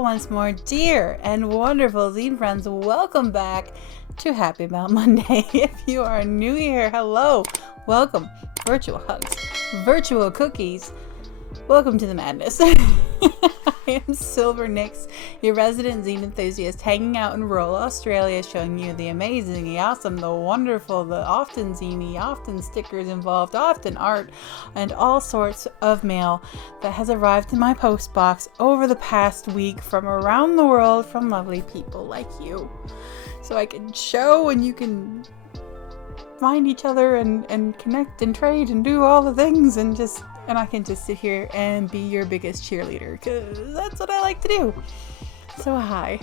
hello once more, dear and wonderful zine friends. Welcome back to Happy Mail Monday. If you are new here, hello, welcome. Virtual hugs, virtual cookies. Welcome to the madness. I am Silver Nix, your resident zine enthusiast, hanging out in rural Australia, showing you the amazing, the awesome, the wonderful, the often ziny, often stickers involved, often art, and all sorts of mail that has arrived in my post box over the past week from around the world from lovely people like you. So I can show and you can find each other and connect and trade and do all the things and I can just sit here and be your biggest cheerleader because that's what I like to do. So hi.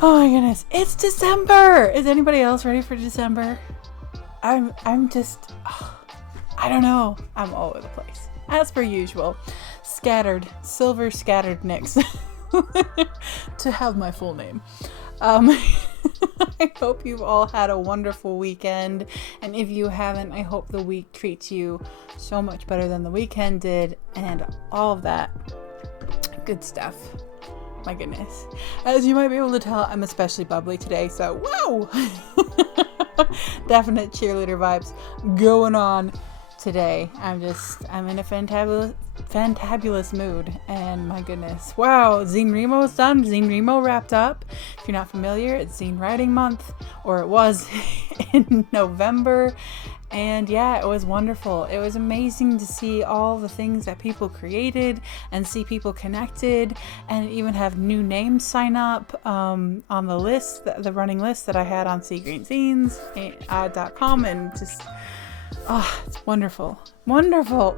Oh my goodness, it's December. Is anybody else ready for December? I'm just, I don't know. I'm all over the place. As per usual, silver scattered Nix to have my full name. I hope you've all had a wonderful weekend, and if you haven't, I hope the week treats you so much better than the weekend did, and all of that good stuff. My goodness. As you might be able to tell, I'm especially bubbly today, so whoa! Definite cheerleader vibes going on today. I'm in a fantabulous mood, and my goodness, wow, Zine Remo is done. Zine Remo wrapped up. If you're not familiar, it's Zine Writing Month, or it was in November, and yeah, it was wonderful. It was amazing to see all the things that people created and see people connected, and even have new names sign up on the list, the running list that I had on seagreenzines.com, and just it's wonderful. Wonderful.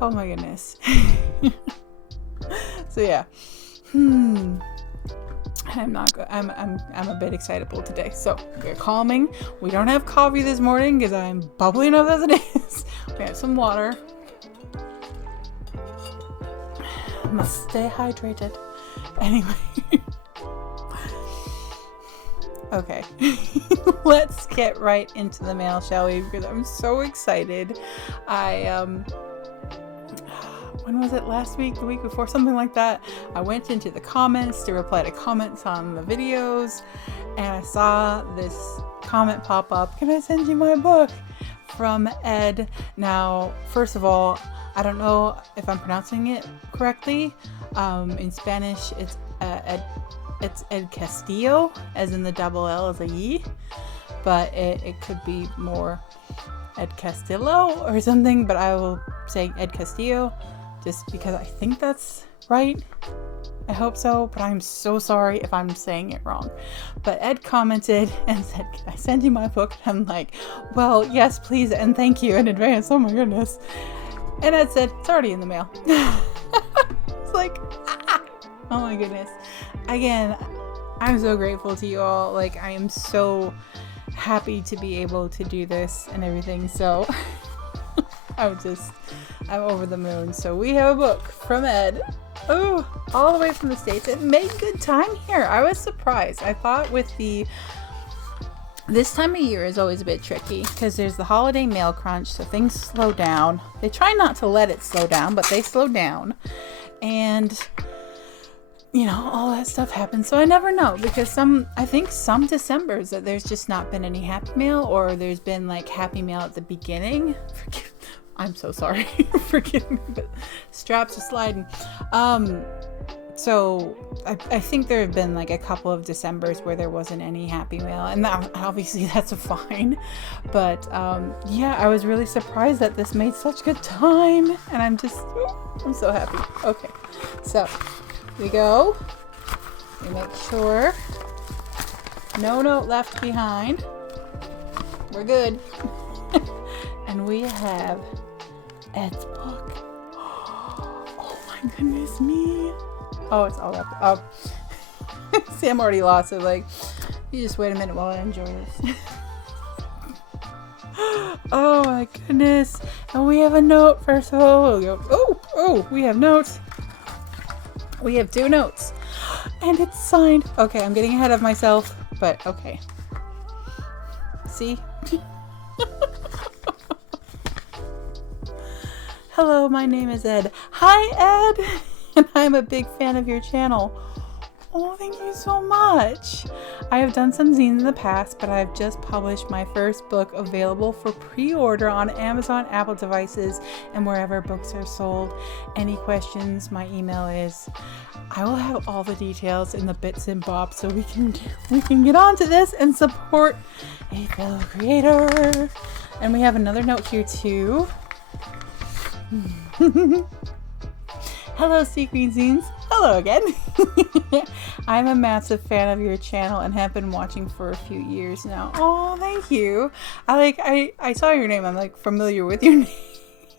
Oh my goodness. So yeah. I'm a bit excitable today. So we're calming. We don't have coffee this morning because I'm bubbling up as it is. We have some water. Must stay hydrated. Anyway. Okay, let's get right into the mail, shall we? Because I'm so excited. When was it? Last week? The week before? Something like that. I went into the comments to reply to comments on the videos, and I saw this comment pop up. Can I send you my book? From Edd. Now, first of all, I don't know if I'm pronouncing it correctly. In Spanish, it's Edd Castillo, as in the double L as a Y, but it could be more Edd Castillo or something, but I will say Edd Castillo just because I think that's right. I hope so, but I'm so sorry if I'm saying it wrong. But Edd commented and said, "Can I send you my book?" And I'm like, well, yes, please, and thank you in advance. Oh my goodness. And Edd said, it's already in the mail. It's like, oh my goodness. Again, I'm so grateful to you all. Like, I am so happy to be able to do this and everything. So I'm over the moon. So we have a book from Edd. Oh, all the way from the States. It made good time here. I was surprised. I thought this time of year is always a bit tricky because there's the holiday mail crunch, so things slow down. They try not to let it slow down, but they slow down. And all that stuff happens. So I never know, because I think some Decembers that there's just not been any happy mail, or there's been like happy mail at the beginning. I'm so sorry. Forgive me, but straps are sliding. So I think there have been like a couple of Decembers where there wasn't any happy mail, and obviously that's fine. But yeah, I was really surprised that this made such good time, and I'm so happy. Okay, so we go. We make sure no note left behind. We're good. And we have Edd's book. Oh my goodness me. Oh, it's all wrapped up. See, I'm already lost. So like, you just wait a minute while I enjoy this. Oh my goodness. And we have a note first of all. Oh, we have notes. We have 2 notes. And it's signed. Okay, I'm getting ahead of myself, but okay. See? Hello, my name is Edd. Hi, Edd. and I'm a big fan of your channel. Oh, thank you so much. I have done some zines in the past, but I've just published my first book, available for pre-order on Amazon, Apple devices, and wherever books are sold. Any questions? My email is. I will have all the details in the bits and bobs so we can get on to this and support a fellow creator. And we have another note here too. Hello, Zines. Hello again. I'm a massive fan of your channel and have been watching for a few years now. Oh, thank you. I saw your name. I'm like familiar with your name.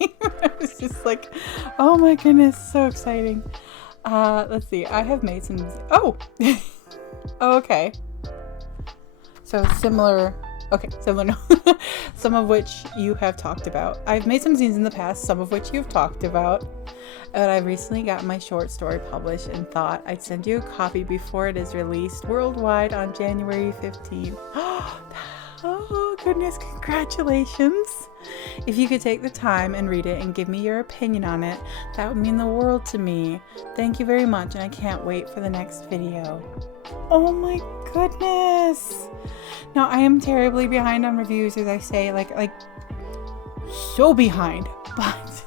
I was just like, oh my goodness, so exciting. Let's see. I have made some. Oh, okay. So similar. Okay, similar. No. Some of which you have talked about. I've made some zines in the past, some of which you've talked about. But I recently got my short story published and thought I'd send you a copy before it is released worldwide on January 15th. Oh, goodness, congratulations. If you could take the time and read it and give me your opinion on it, that would mean the world to me. Thank you very much, and I can't wait for the next video. Oh my goodness. Now, I am terribly behind on reviews, as I say, like so behind. But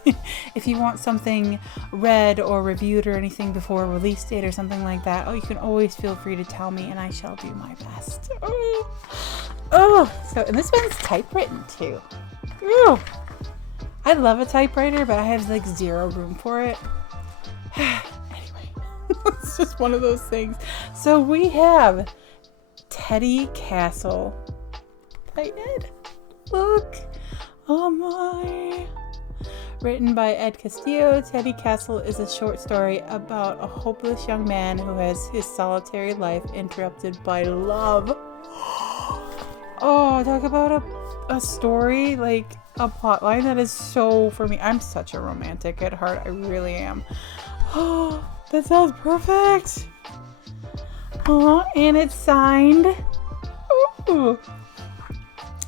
if you want something read or reviewed or anything before release date or something like that, you can always feel free to tell me, and I shall do my best. And this one's typewritten too. I love a typewriter, but I have like zero room for it. Anyway, it's just one of those things. So we have Edd Castillo. Hi, Ed. Look. Oh my. Written by Edd Castillo, Edd Castillo is a short story about a hopeless young man who has his solitary life interrupted by love. Oh, talk about a story, like a plot line that is so for me. I'm such a romantic at heart. I really am. Oh, that sounds perfect. Oh, and it's signed. Ooh.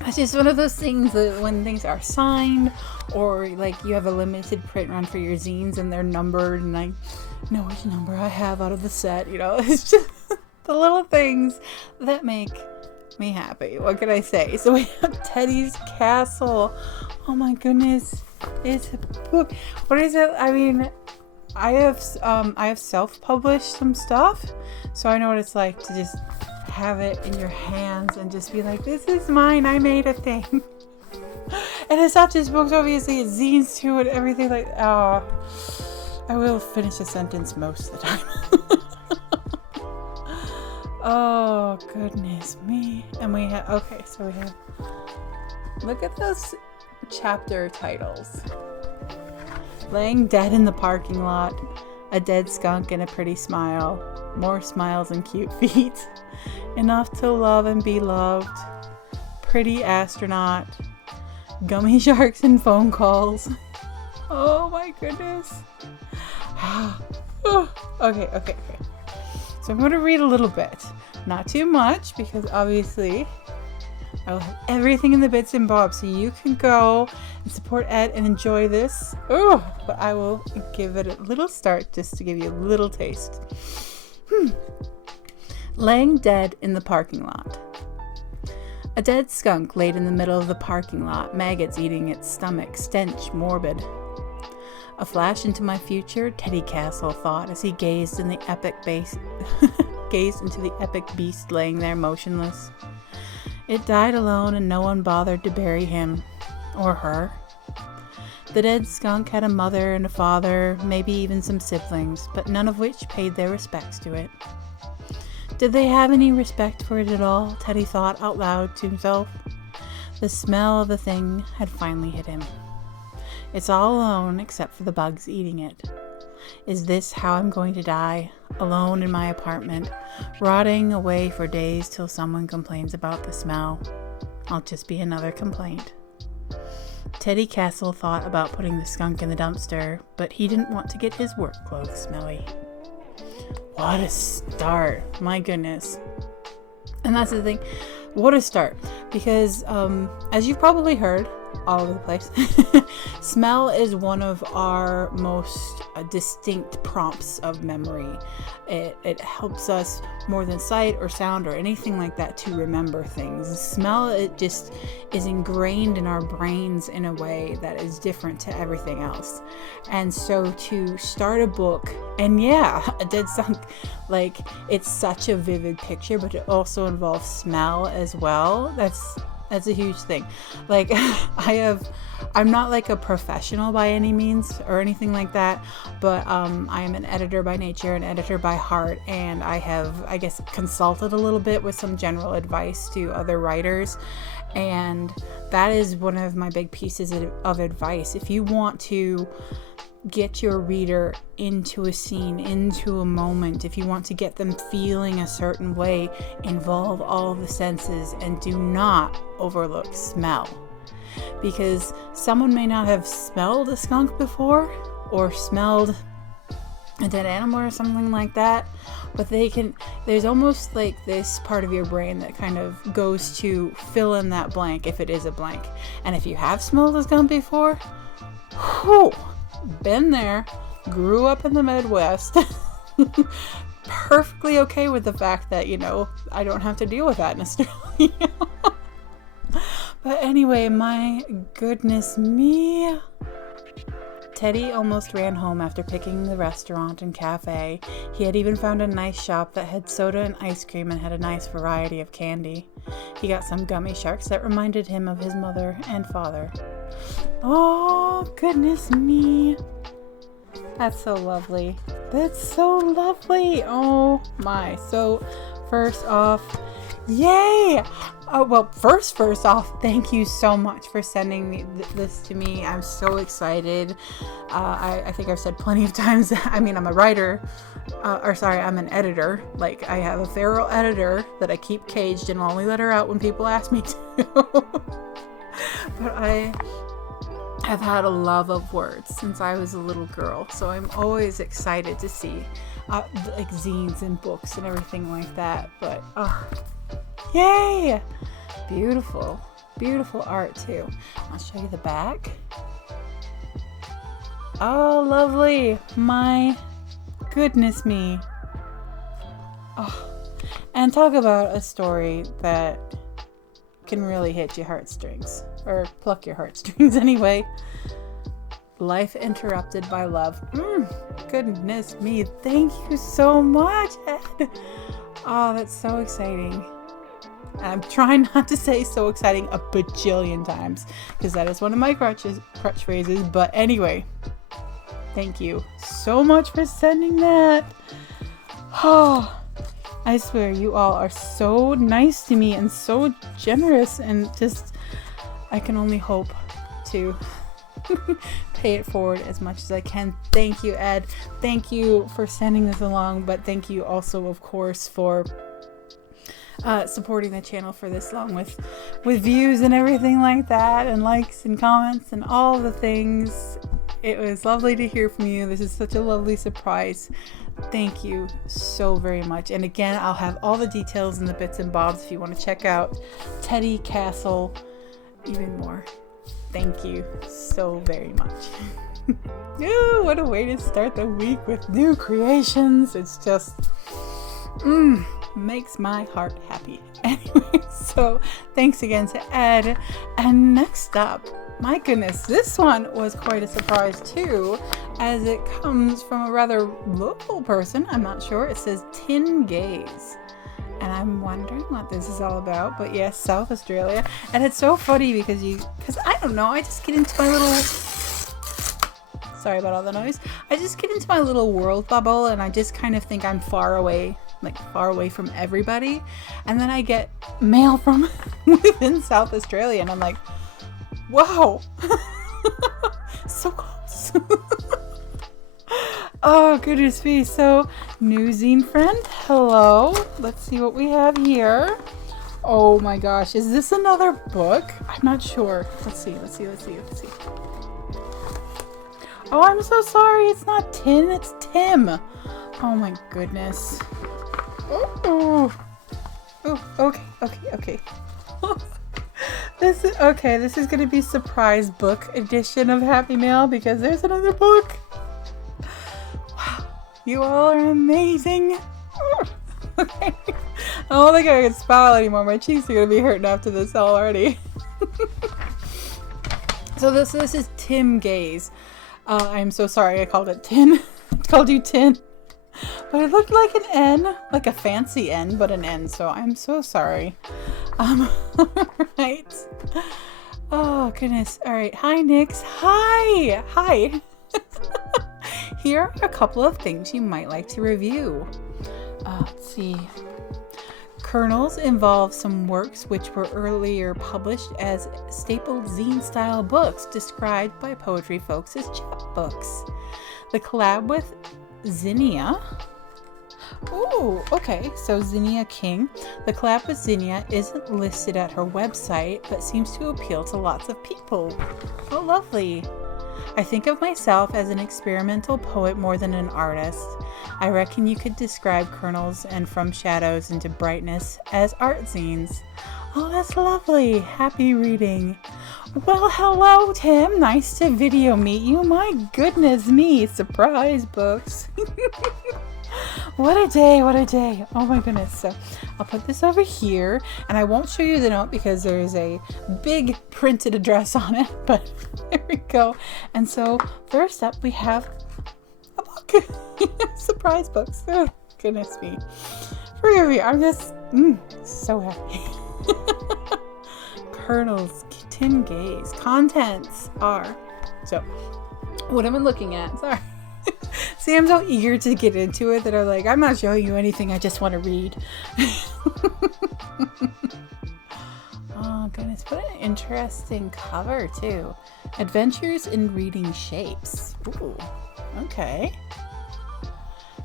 It's just one of those things that when things are signed, or like you have a limited print run for your zines and they're numbered, and I know which number I have out of the set, it's just the little things that make me happy. What can I say? So we have Edd Castillo. Oh my goodness, it's a book. What is it? I mean, I have self-published some stuff, so I know what it's like to just have it in your hands and just be like, this is mine, I made a thing. And it's not just books, obviously, it's zines too, and everything like, I will finish a sentence most of the time. Oh, goodness me. And we have, look at those chapter titles. Laying dead in the parking lot, a dead skunk and a pretty smile, more smiles and cute feet, enough to love and be loved, pretty astronaut, gummy sharks and phone calls. Oh my goodness. Okay. So I'm going to read a little bit. Not too much, because obviously I will have everything in the bits and bobs, so you can go and support Ed and enjoy this. But I will give it a little start just to give you a little taste. Laying dead in the parking lot. A dead skunk laid in the middle of the parking lot, maggots eating its stomach, stench morbid. A flash into my future, Edd Castillo thought as he gazed into the epic beast laying there motionless. It died alone, and no one bothered to bury him or her. The dead skunk had a mother and a father, maybe even some siblings, but none of which paid their respects to it. Did they have any respect for it at all? Teddy thought out loud to himself. The smell of the thing had finally hit him. It's all alone except for the bugs eating it. Is this how I'm going to die? Alone in my apartment, rotting away for days till someone complains about the smell. I'll just be another complaint. Edd Castillo thought about putting the skunk in the dumpster, but he didn't want to get his work clothes smelly. What a start. My goodness. And that's the thing. What a start. Because, as you've probably heard, all over the place. Smell is one of our most distinct prompts of memory. It helps us more than sight or sound or anything like that to remember things. Smell, it just is ingrained in our brains in a way that is different to everything else. And so to start a book, and yeah, a dead sunk, like, it's such a vivid picture, but it also involves smell as well. That's a huge thing. Like, I'm not like a professional by any means or anything like that, but I am an editor by nature, an editor by heart, and I have, I guess, consulted a little bit with some general advice to other writers, and that is one of my big pieces of advice. If you want to get your reader into a scene, into a moment, if you want to get them feeling a certain way, involve all the senses and do not overlook smell. Because someone may not have smelled a skunk before or smelled a dead animal or something like that, but there's almost like this part of your brain that kind of goes to fill in that blank if it is a blank. And if you have smelled a skunk before, whew, been there, grew up in the Midwest, perfectly okay with the fact that, I don't have to deal with that in Australia. But anyway, my goodness me. Teddy almost ran home after picking the restaurant and cafe. He had even found a nice shop that had soda and ice cream and had a nice variety of candy. He got some gummy sharks that reminded him of his mother and father. Oh, goodness me. That's so lovely. That's so lovely. Oh my. So first off, yay! Oh, well, first off, thank you so much for sending me this to me. I'm so excited. I think I've said plenty of times, I'm a writer, I'm an editor. Like, I have a feral editor that I keep caged and only let her out when people ask me to. But I have had a love of words since I was a little girl, so I'm always excited to see like zines and books and everything like that. But yay! Beautiful art too. I'll show you the back. Oh, lovely. My goodness me. Oh, and talk about a story that can really hit your heartstrings, or pluck your heartstrings anyway. Life Interrupted by Love. Goodness me. Thank you so much, Ed. Oh, that's so exciting. I'm trying not to say so exciting a bajillion times, because that is one of my crutch phrases. But anyway, thank you so much for sending that. Oh, I swear you all are so nice to me and so generous, and just, I can only hope to pay it forward as much as I can. Thank you, Ed. Thank you for sending this along, but thank you also, of course, for supporting the channel for this long with views and everything like that, and likes and comments and all the things. It was lovely to hear from you. This is such a lovely surprise. Thank you so very much. And again, I'll have all the details and the bits and bobs if you want to check out Teddy Castle even more. Thank you so very much. Ooh, what a way to start the week with new creations. It's just makes my heart happy. Anyway, so thanks again to Ed. And next up, my goodness, this one was quite a surprise too, as it comes from a rather local person. I'm not sure. It says Tin Gaze, and I'm wondering what this is all about. But yes, South Australia. And it's so funny because I don't know, I just get into my little, sorry about all the noise, I just get into my little world bubble, and I just kind of think I'm far away from everybody, and then I get mail from within South Australia, and I'm like, whoa. So close. Oh, goodness me. So, new zine friend, hello. Let's see what we have here. Oh my gosh, is this another book? I'm not sure. Let's see. Oh, I'm so sorry. It's not Tin, it's Tim. Oh my goodness. Oh, okay. This is okay. This is gonna be surprise book edition of Happy Mail because there's another book. Wow, you all are amazing. Okay, I don't think I can smile anymore. My cheeks are gonna be hurting after this already. So this is Tim Gaze. I'm so sorry I called it Tin. I called you Tin. But it looked like an N, like a fancy N, but an N, so I'm so sorry. Right. Oh, goodness. All right. Hi, Nix. Hi. Hi. Here are a couple of things you might like to review. Let's see. Kernels involve some works which were earlier published as staple zine-style books described by poetry folks as chapbooks. The collab with Zinnia. Ooh, okay, so Zinnia King. The collab with Zinnia isn't listed at her website, but seems to appeal to lots of people. Oh, lovely. I think of myself as an experimental poet more than an artist. I reckon you could describe Kernels and From Shadows into Brightness as art zines. Oh, that's lovely. Happy reading. Well, hello, Tim. Nice to video meet you. My goodness me. Surprise books. What a day. What a day. Oh my goodness. So I'll put this over here and I won't show you the note because there's a big printed address on it, but there we go. And so first up we have a book. Surprise books. Oh, goodness me. Forgive me. I'm just so happy. Kernels, Tim Gaze. Contents are. So, what am I looking at? Sorry. See, I'm so eager to get into it that I'm like, I'm not showing you anything. I just want to read. Oh, goodness. What an interesting cover, too. Adventures in Reading Shapes. Ooh, okay.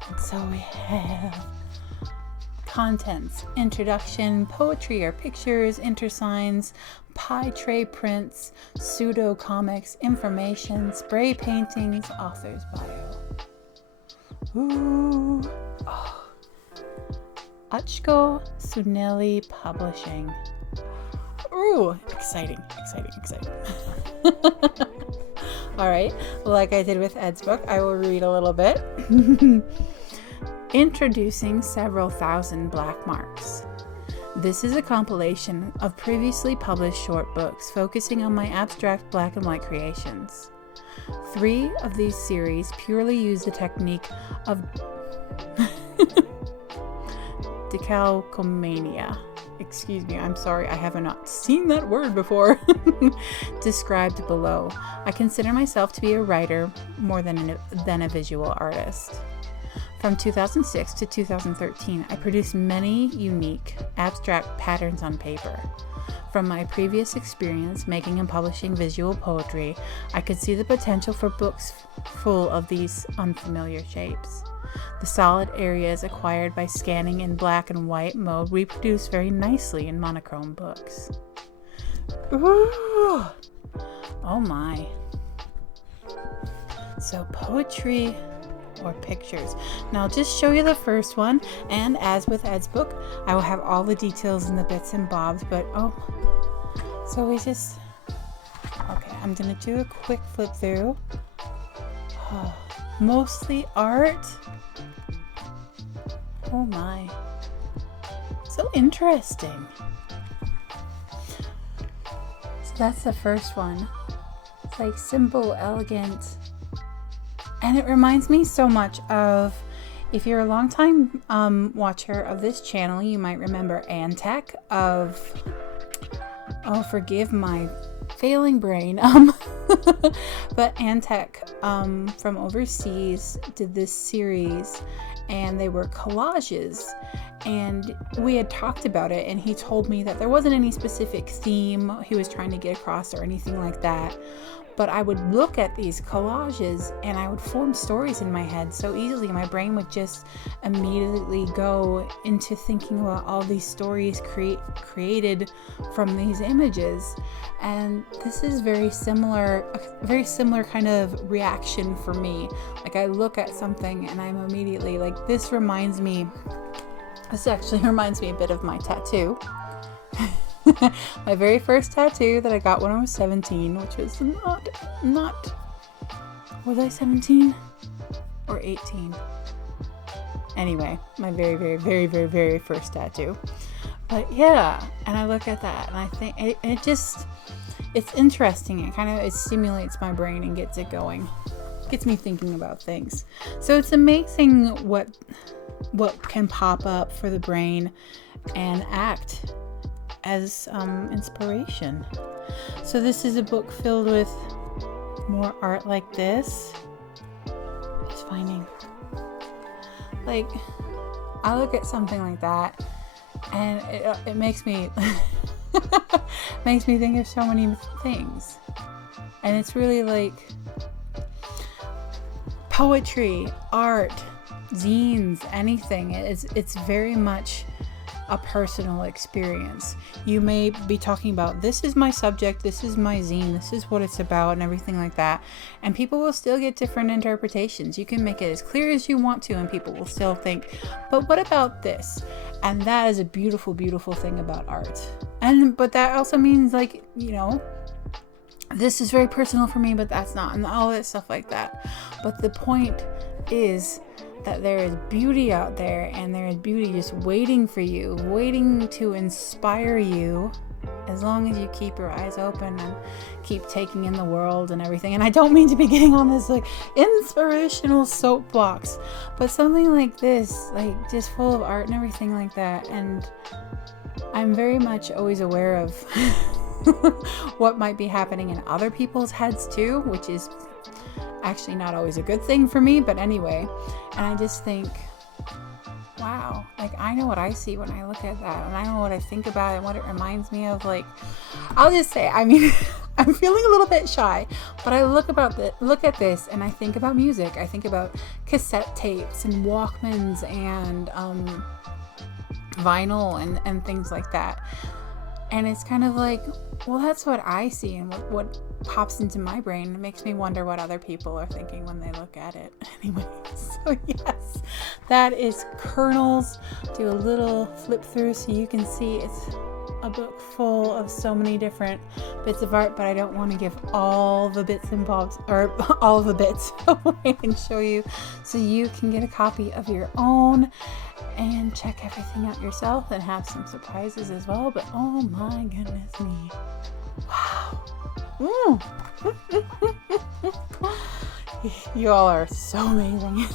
And so we have contents, introduction, poetry or pictures, intersigns, pie tray prints, pseudo comics, information, spray paintings, author's bio. Ooh. Oh. Uchko Suneli Publishing. Ooh, exciting. All right, like I did with Ed's book, I will read a little bit. Introducing Several Thousand Black Marks. This is a compilation of previously published short books focusing on my abstract black and white creations. 3 of these series purely use the technique of decalcomania. Excuse me, I'm sorry, I have not seen that word before. Described below. I consider myself to be a writer more than a visual artist. From 2006 to 2013, I produced many unique, abstract patterns on paper. From my previous experience making and publishing visual poetry, I could see the potential for books full of these unfamiliar shapes. The solid areas acquired by scanning in black and white mode reproduce very nicely in monochrome books. Ooh. Oh my. So poetry or pictures. Now I'll just show you the first one, and as with Ed's book, I will have all the details and the bits and bobs, but so we just, okay, I'm gonna do a quick flip through. Mostly art. Oh my, so interesting. So that's the first one. It's like simple, elegant. And it reminds me so much of, if you're a longtime watcher of this channel, you might remember Antec of, oh, forgive my failing brain. But Antec from overseas did this series, and they were collages. And we had talked about it, and he told me that there wasn't any specific theme he was trying to get across or anything like that. But I would look at these collages and I would form stories in my head so easily. My brain would just immediately go into thinking about all these stories created from these images. And this is a very similar kind of reaction for me. Like, I look at something and I'm immediately like, this actually reminds me a bit of my tattoo. My very first tattoo that I got when I was 17, which was not, was I 17 or 18? Anyway, my very, very, very, very, very first tattoo. But yeah, and I look at that and I think it's interesting. It stimulates my brain and gets it going. Gets me thinking about things. So it's amazing what can pop up for the brain and act as inspiration. So this is a book filled with more art like this. Just finding, like, I look at something like that and it makes me makes me think of so many things. And it's really like poetry, art, zines, anything. It's very much a personal experience. You may be talking about, this is my subject, this is my zine, this is what it's about, and everything like that. And people will still get different interpretations. You can make it as clear as you want to, and people will still think, but what about this? And that is a beautiful, beautiful thing about art. But that also means, like, you know, this is very personal for me, but that's not, and all that stuff like that. But the point is that there is beauty out there, and there is beauty just waiting for you, waiting to inspire you, as long as you keep your eyes open and keep taking in the world and everything. And I don't mean to be getting on this like inspirational soapbox, but something like this, like just full of art and everything like that. And I'm very much always aware of what might be happening in other people's heads too, which is actually not always a good thing for me, but anyway. And I just think, wow, like I know what I see when I look at that, and I know what I think about it and what it reminds me of. Like, I'll just say, I mean, I'm feeling a little bit shy, but I look at this and I think about music. I think about cassette tapes and Walkmans and vinyl and things like that. And it's kind of like, well, that's what I see, and what pops into my brain. It makes me wonder what other people are thinking when they look at it. Anyway, so yes, that is Kernels. Do a little flip through so you can see it's a book full of so many different bits of art, but I don't want to give all the bits and bobs, or all the bits away and show you, so you can get a copy of your own and check everything out yourself and have some surprises as well. But oh my goodness me. Wow. You all are so amazing.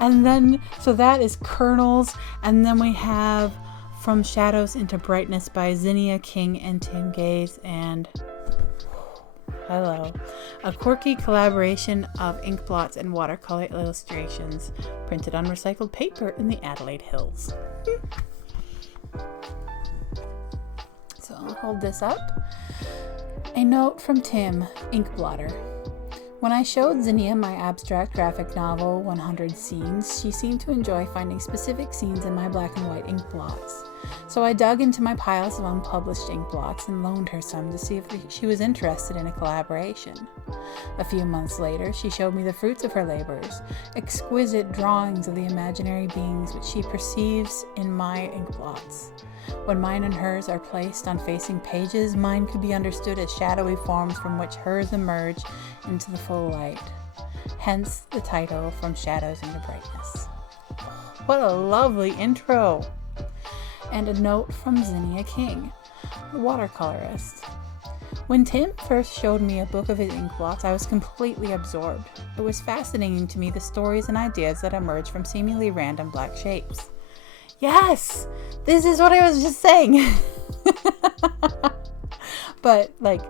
And then, so that is Kernels. And then we have From Shadows into Brightness by Zines King and Tim Gaze. And hello. A quirky collaboration of ink blots and watercolor illustrations printed on recycled paper in the Adelaide Hills. So I'll hold this up. A note from Tim, ink blotter. When I showed Zinnia my abstract graphic novel 100 Scenes, she seemed to enjoy finding specific scenes in my black and white ink blots. So I dug into my piles of unpublished ink blots and loaned her some to see if she was interested in a collaboration. A few months later, she showed me the fruits of her labors, exquisite drawings of the imaginary beings which she perceives in my ink blots. When mine and hers are placed on facing pages, mine could be understood as shadowy forms from which hers emerge into the full light. Hence the title, From Shadows into Brightness. What a lovely intro! And a note from Zines King, the watercolorist. When Tim first showed me a book of his ink blots, I was completely absorbed. It was fascinating to me, the stories and ideas that emerged from seemingly random black shapes. Yes! This is what I was just saying! But like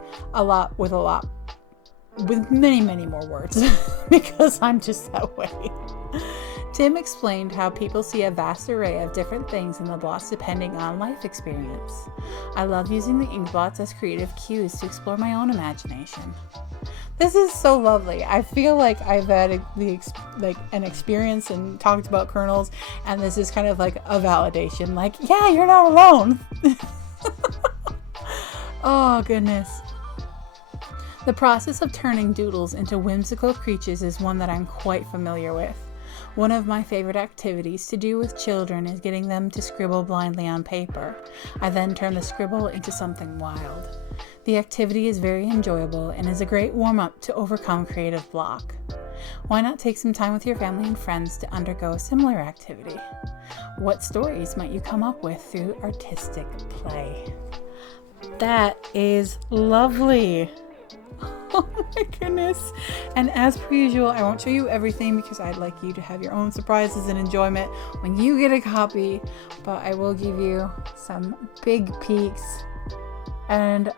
with many, many more words, because I'm just that way. Tim explained how people see a vast array of different things in the blots depending on life experience. I love using the ink blots as creative cues to explore my own imagination. This is so lovely. I feel like I've had an experience and talked about Kernels, and this is kind of like a validation. Like, yeah, you're not alone. Oh, goodness. The process of turning doodles into whimsical creatures is one that I'm quite familiar with. One of my favorite activities to do with children is getting them to scribble blindly on paper. I then turn the scribble into something wild. The activity is very enjoyable and is a great warm-up to overcome creative block. Why not take some time with your family and friends to undergo a similar activity? What stories might you come up with through artistic play? That is lovely. Oh my goodness. And as per usual, I won't show you everything because I'd like you to have your own surprises and enjoyment when you get a copy, but I will give you some big peeks. And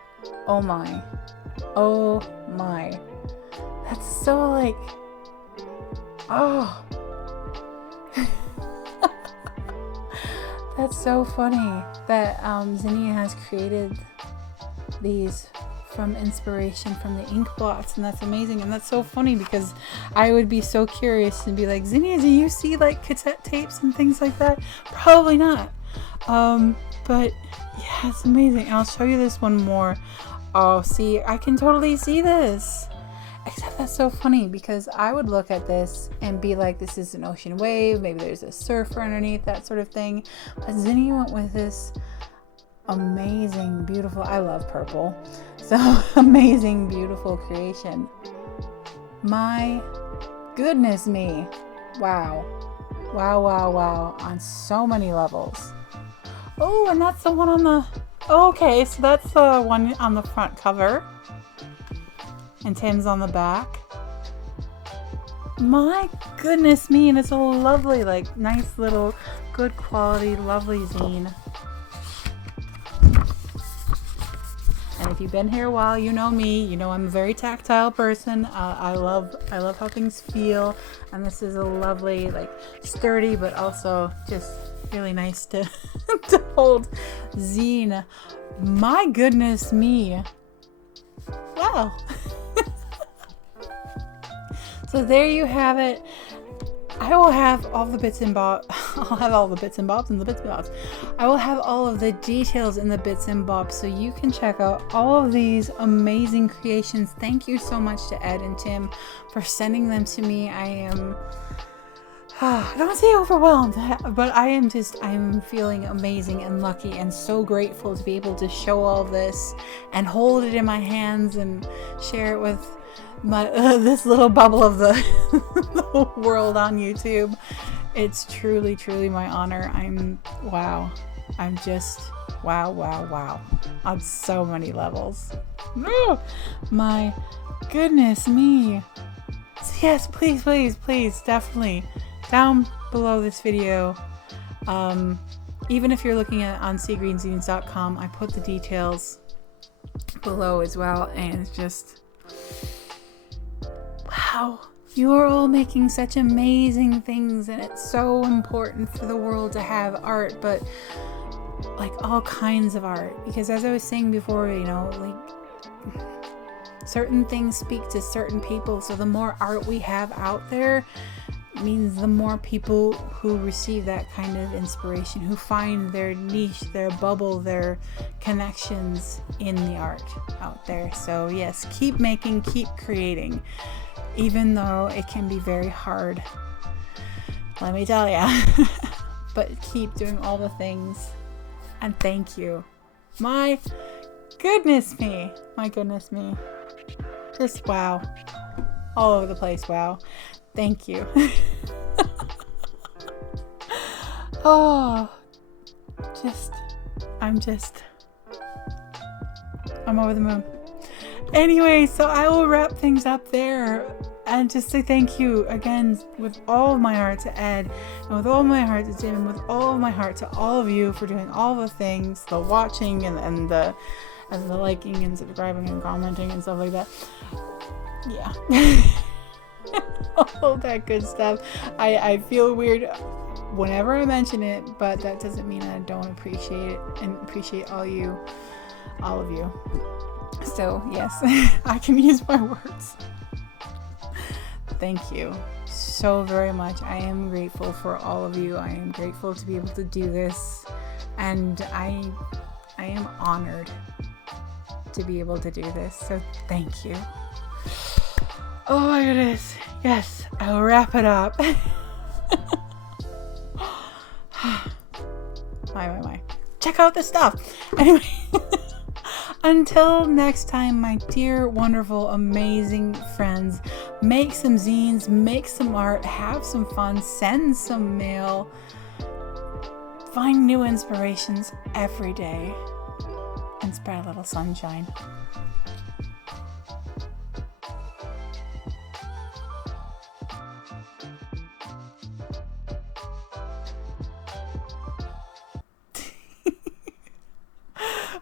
oh my, that's so like, oh, that's so funny that Zinnia has created these from inspiration from the ink blots, and that's amazing. And that's so funny because I would be so curious and be like, Zinnia, do you see like cassette tapes and things like that? Probably not. But yeah, it's amazing. And I'll show you this one more. Oh, see, I can totally see this. Except that's so funny because I would look at this and be like, this is an ocean wave. Maybe there's a surfer underneath, that sort of thing. But Zinnia went with this amazing, beautiful, I love purple. So amazing, beautiful creation. My goodness me. Wow. On so many levels. Oh, and that's the one on the, okay, so that's the one on the front cover. And Tim's on the back. My goodness me, and it's a lovely, like, nice little, good quality, lovely zine. And if you've been here a while, you know me. You know I'm a very tactile person. I love how things feel. And this is a lovely, like, sturdy, but also just really nice to to hold zine. My goodness me. Wow. So there you have it. I will have all the bits and bobs. I'll have all the bits and bobs and the bits and bobs. I will have all of the details in the bits and bobs so you can check out all of these amazing creations. Thank you so much to Ed and Tim for sending them to me. I don't want to say overwhelmed, but I'm feeling amazing and lucky and so grateful to be able to show all this and hold it in my hands and share it with my this little bubble of the, the world on YouTube. It's truly my honor. Wow on so many levels. Oh, my goodness me. So yes, please definitely down below this video, even if you're looking at on seagreenzines.com, I put the details below as well. And it's just, wow, you are all making such amazing things, and it's so important for the world to have art, but like all kinds of art, because as I was saying before, you know, like certain things speak to certain people. So the more art we have out there means the more people who receive that kind of inspiration, who find their niche, their bubble, their connections in the art out there. So yes, keep making, keep creating, even though it can be very hard, let me tell ya. But keep doing all the things, and thank you. My goodness me, just wow, all over the place. Wow, thank you. Oh, I'm over the moon. Anyway, so I will wrap things up there and just say thank you again with all of my heart to Ed, and with all of my heart to Tim, and with all of my heart to all of you for doing all the things, the watching and the liking and subscribing and commenting and stuff like that. Yeah. All that good stuff. I feel weird whenever I mention it, but that doesn't mean I don't appreciate it and appreciate all of you. So yes, I can use my words. Thank you so very much. I am grateful for all of you. I am grateful to be able to do this, and I am honored to be able to do this. So thank you. Oh my goodness. Yes, I'll wrap it up. My. Check out this stuff. Anyway, until next time, my dear, wonderful, amazing friends, make some zines, make some art, have some fun, send some mail, find new inspirations every day, and spread a little sunshine.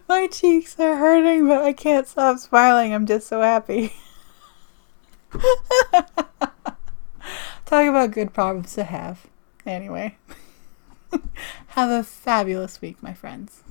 My cheeks are hurting, but I can't stop smiling. I'm just so happy. Talk about good problems to have. Anyway, have a fabulous week, my friends.